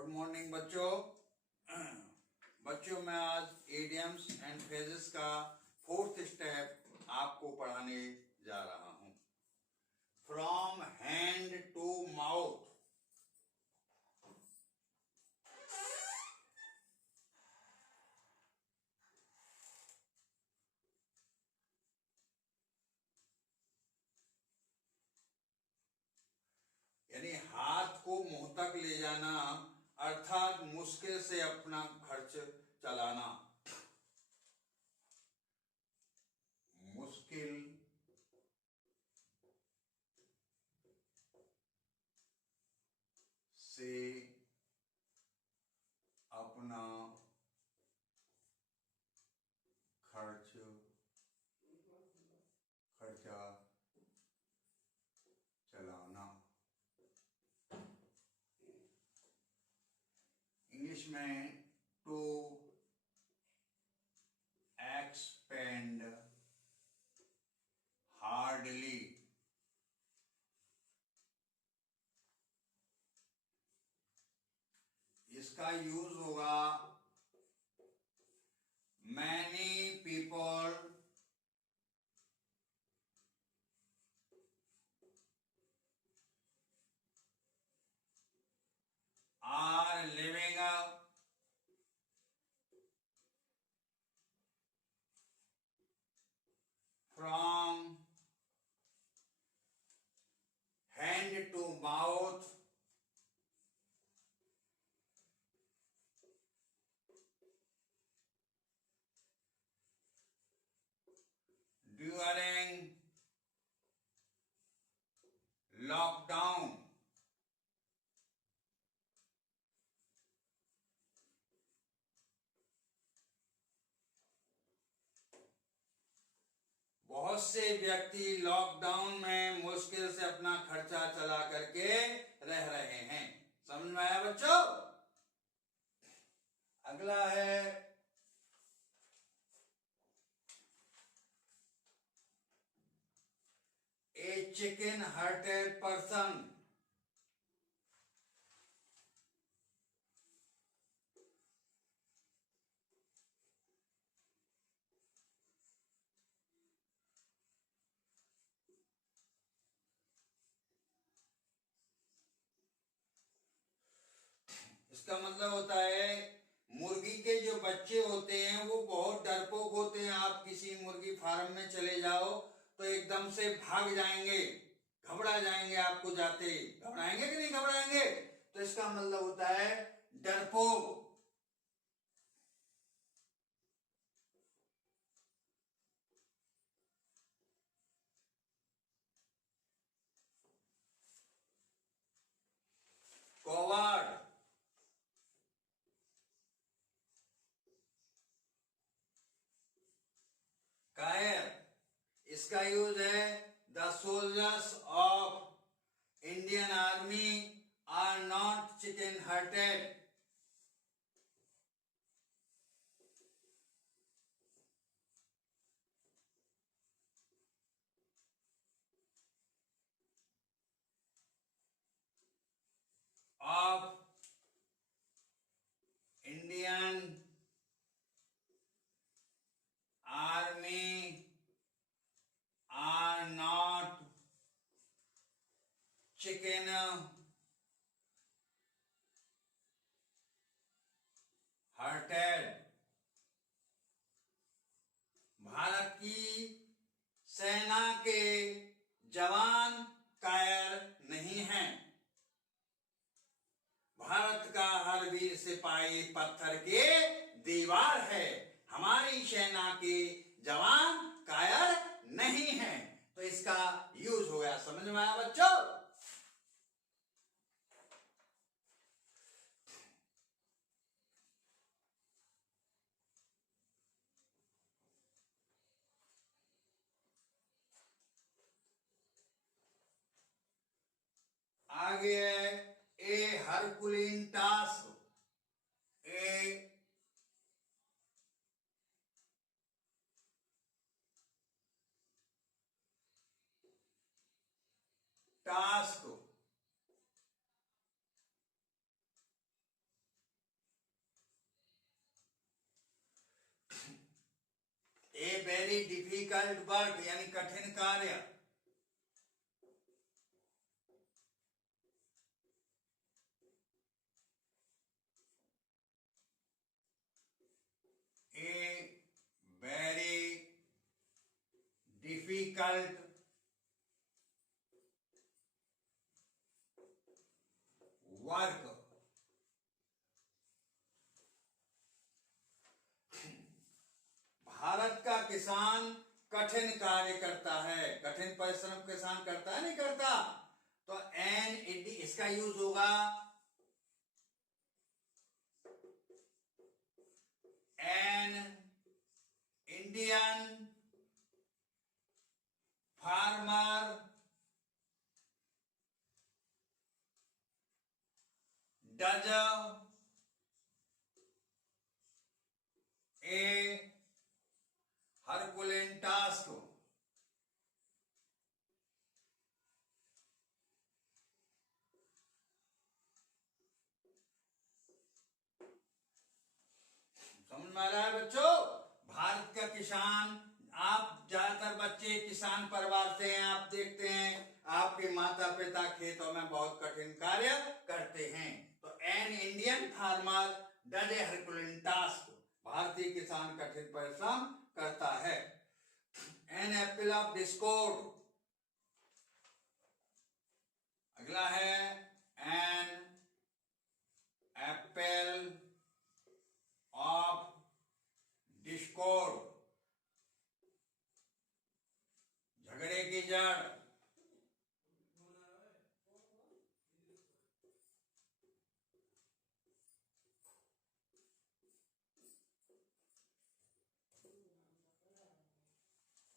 Good morning बच्चों। बच्चों मैं आज इडियम्स एंड फ्रेजेस का फोर्थ स्टेप आपको पढ़ाने जा रहा हूं। From hand to mouth. यानी हाथ को मुंह तक ले जाना, अर्थात मुश्किल से अपना खर्च चलाना। मुश्किल से अपना खर्चा चलाना। इंग्लिश में टू एक्सपेंड हार्डली। इसका यूज होगा many people are living from hand to mouth during lockdown। बहुत से व्यक्ति लॉकडाउन में मुश्किल से अपना खर्चा चला करके रह रहे हैं। समझ में आया बच्चों? अगला है ए चिकन हार्टेड पर्सन। इसका मतलब होता है मुर्गी के जो बच्चे होते हैं वो बहुत डरपोक होते हैं। आप किसी मुर्गी फार्म में चले जाओ तो एकदम से भाग जाएंगे, घबरा जाएंगे। आपको जाते घबराएंगे कि नहीं घबराएंगे? तो इसका मतलब होता है डरपोक। कॉवर्ड, कायर। इसका यूज है the soldiers of Indian army are not chicken hearted. Of Indian army are not chicken hearted। Bharat की सेना के जवान कायर नहीं हैं। भारत का हर वीर सिपाही पत्थर के दीवार है। हमारी सेना के जवान कायर नहीं है। तो इसका यूज हो गया। समझ में आया बच्चों? आगे है ए हरकुलिन टास्क। ए टास्क वेरी डिफिकल्ट वर्क यानी कठिन कार्य। A very difficult work. Bharat का किसान कठिन कार्य करता है। कठिन परिश्रम किसान करता है नहीं करता? तो एन इसका यूज होगा an Indian farmer does a herculean task. समझ में आ रहा है बच्चों? भारत का किसान, आप ज्यादातर बच्चे किसान परिवार से हैं, आप देखते हैं आपके माता पिता खेतों में बहुत कठिन कार्य करते हैं। तो an Indian farmer does a herculean task, भारतीय किसान कठिन परिश्रम करता है। एन एप्पल ऑफ डिस्कॉर्ड, अगला है एन एप्पल ऑफ डिस्कॉर्ड, झगड़े की जड़।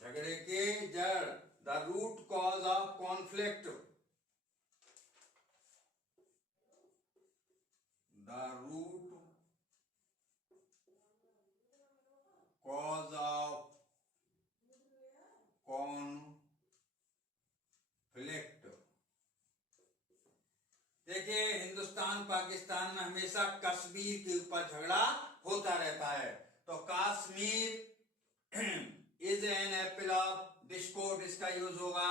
झगड़े की जड़, the root cause of conflict, the root cause of conflict. देखिए हिंदुस्तान पाकिस्तान में हमेशा कश्मीर के ऊपर झगड़ा होता रहता है। तो Kashmir is an apple of discord, इसका यूज होगा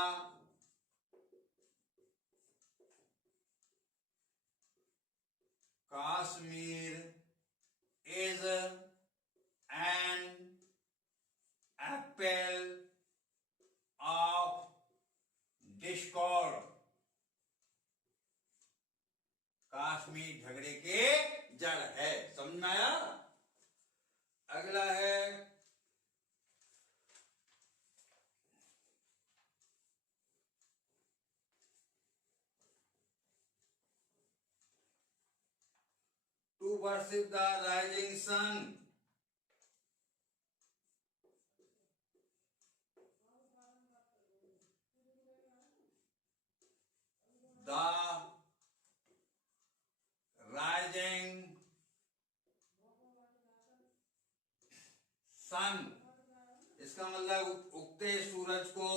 Kashmir is an apple of discord, Kashmir झगड़े के जड़ है। समझ में आया? अगला है to worship the rising sun, the rising sun, इसका मतलब उगते सूरज को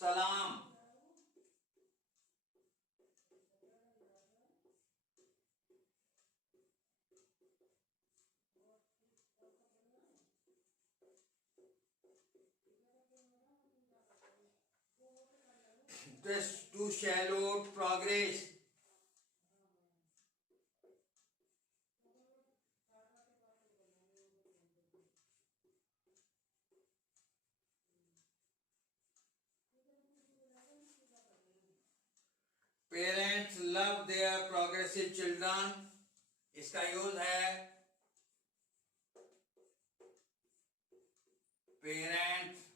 सलाम। To shallow progress, parents love their progressive children, इसका यूज है parents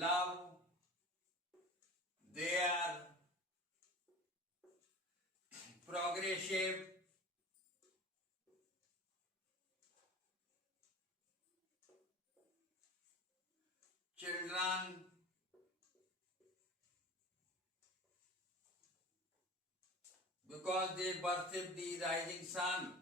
love their progressive children because they worship the rising sun.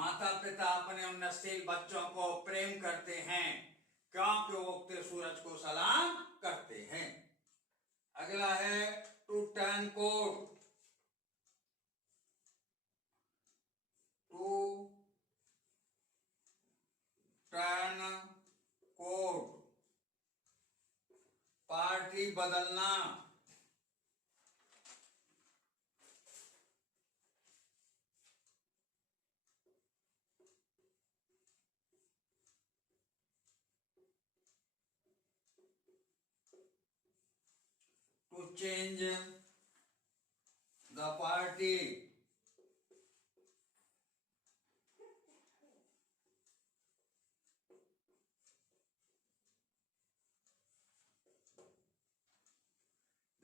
माता पिता अपने उन्नतशील बच्चों को प्रेम करते हैं क्योंकि वो उगते सूरज को सलाम करते हैं। अगला है to turn coat. To turn coat, party बदलना। To change the party.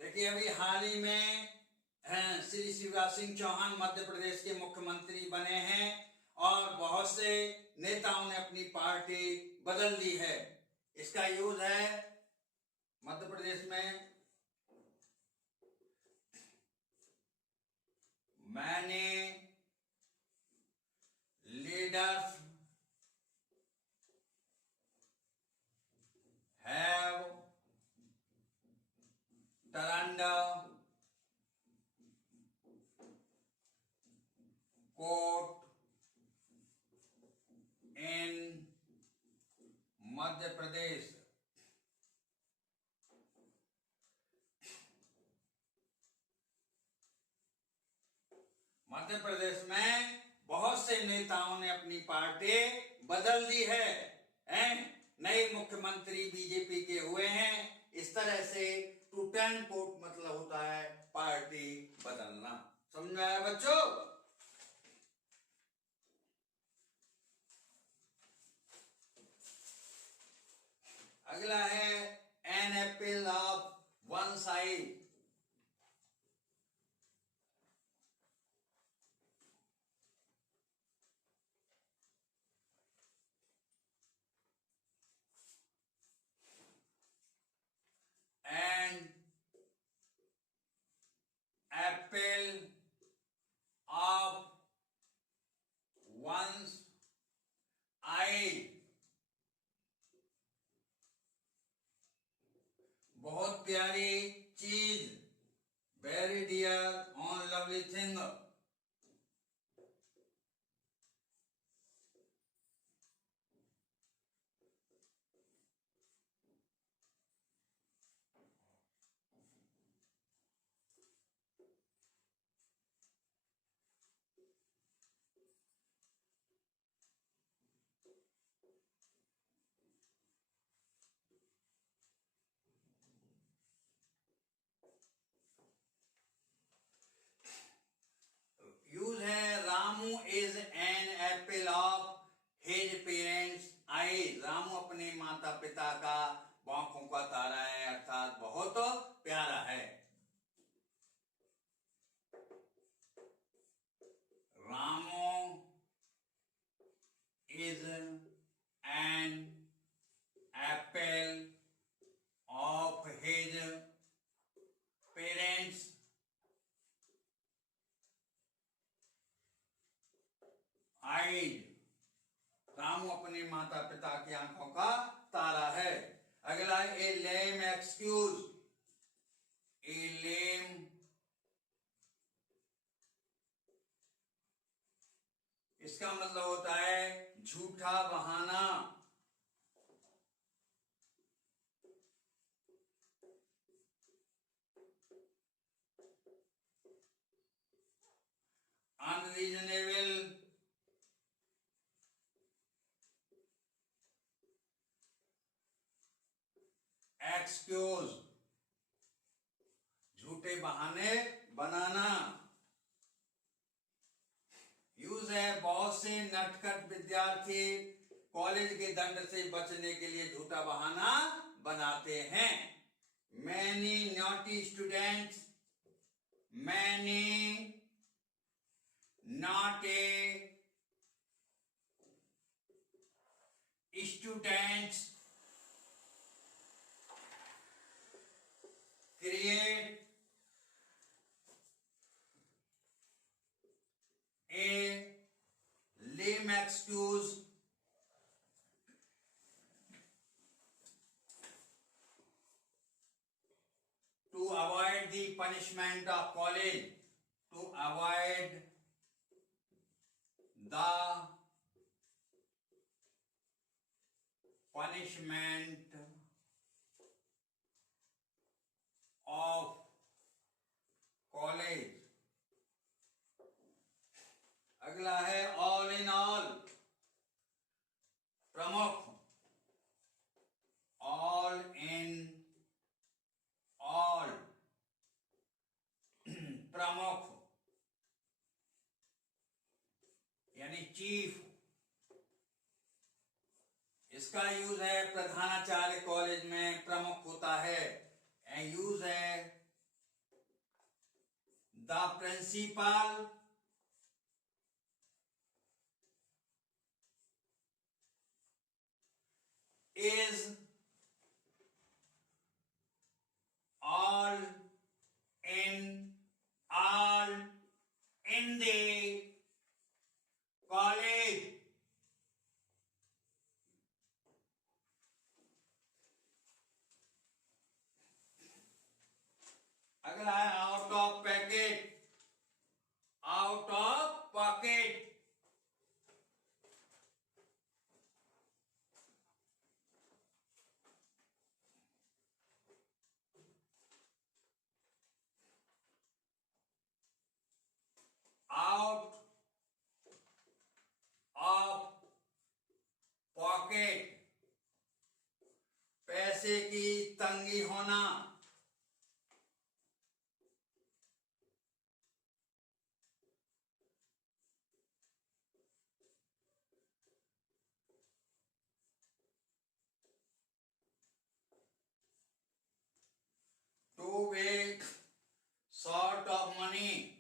देखिए अभी हाल ही में श्री शिवराज सिंह चौहान मध्य प्रदेश के मुख्यमंत्री बने हैं और बहुत से नेताओं ने अपनी पार्टी बदल दी है। इसका यूज है मध्य प्रदेश में many leaders have turned court in Madhya Pradesh. Madhya Pradesh में बहुत से नेताओं ने अपनी पार्टी बदल दी है, नए मुख्यमंत्री बीजेपी के हुए हैं। इस तरह से टू टर्न कोट मतलब होता है पार्टी बदलना। समझ में आया बच्चों? अगला है an apple of one side. An apple of one eye, बहुत प्यारी चीज, very dear on lovely thing. Use है Ramu is an apple of his parents eye. Ramu अपने माता पिता का आंखों का तारा है, अर्थात बहुत प्यारा है। Ramu is an apple of his parents eyes. Ramu अपने माता पिता की आंखों का तारा है। अगला ए लेम एक्सक्यूज। ए लेम इसका मतलब होता है झूठा बहाना। अनरीजनेबल एक्सक्यूज, झूठे बहाने बनाना। यूज है बहुत से नटखट विद्यार्थी कॉलेज के दंड से बचने के लिए झूठा बहाना बनाते हैं। Many naughty students, many naughty students create a lame excuse to avoid the punishment of college, to avoid the punishment of college. अगला है ऑल इन ऑल, प्रमुख, ऑल इन ऑल, प्रमुख यानी चीफ। इसका यूज है प्रधानाचार्य कॉलेज में प्रमुख होता है। यूज है the principal is all in the college। अगला है out of packet, out of pocket. Out of pocket, पैसे की तंगी होना। To be short of money,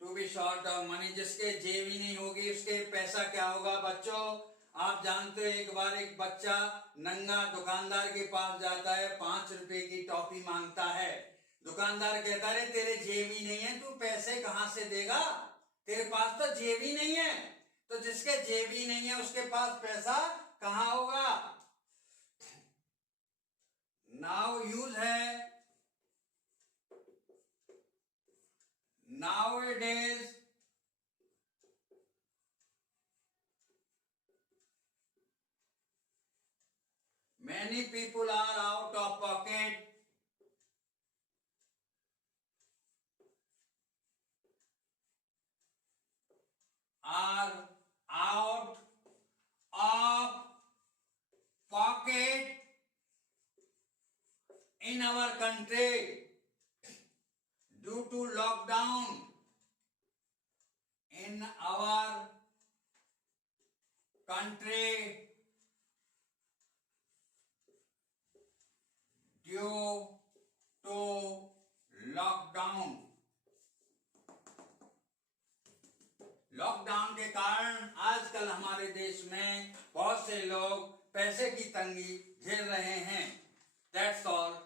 to be short of money, जिसके जेब ही नहीं होगी उसके पैसा क्या होगा। बच्चों आप जानते हो एक बार एक बच्चा नंगा दुकानदार के पास जाता है, 5 रुपए की टॉफी मांगता है। दुकानदार कहता है तेरे जेब ही नहीं है, तू पैसे कहां से देगा, तेरे पास तो जेब ही नहीं है। तो जिसके जेब ही नहीं है उसके पास पैसा कहां होगा। नाउ यूज है nowadays many people are out of pocket, are out of pocket in our country due to lockdown in our country due to lockdown. Lockdown के कारण आजकल हमारे देश में बहुत से लोग पैसे की तंगी झेल रहे हैं। That's all.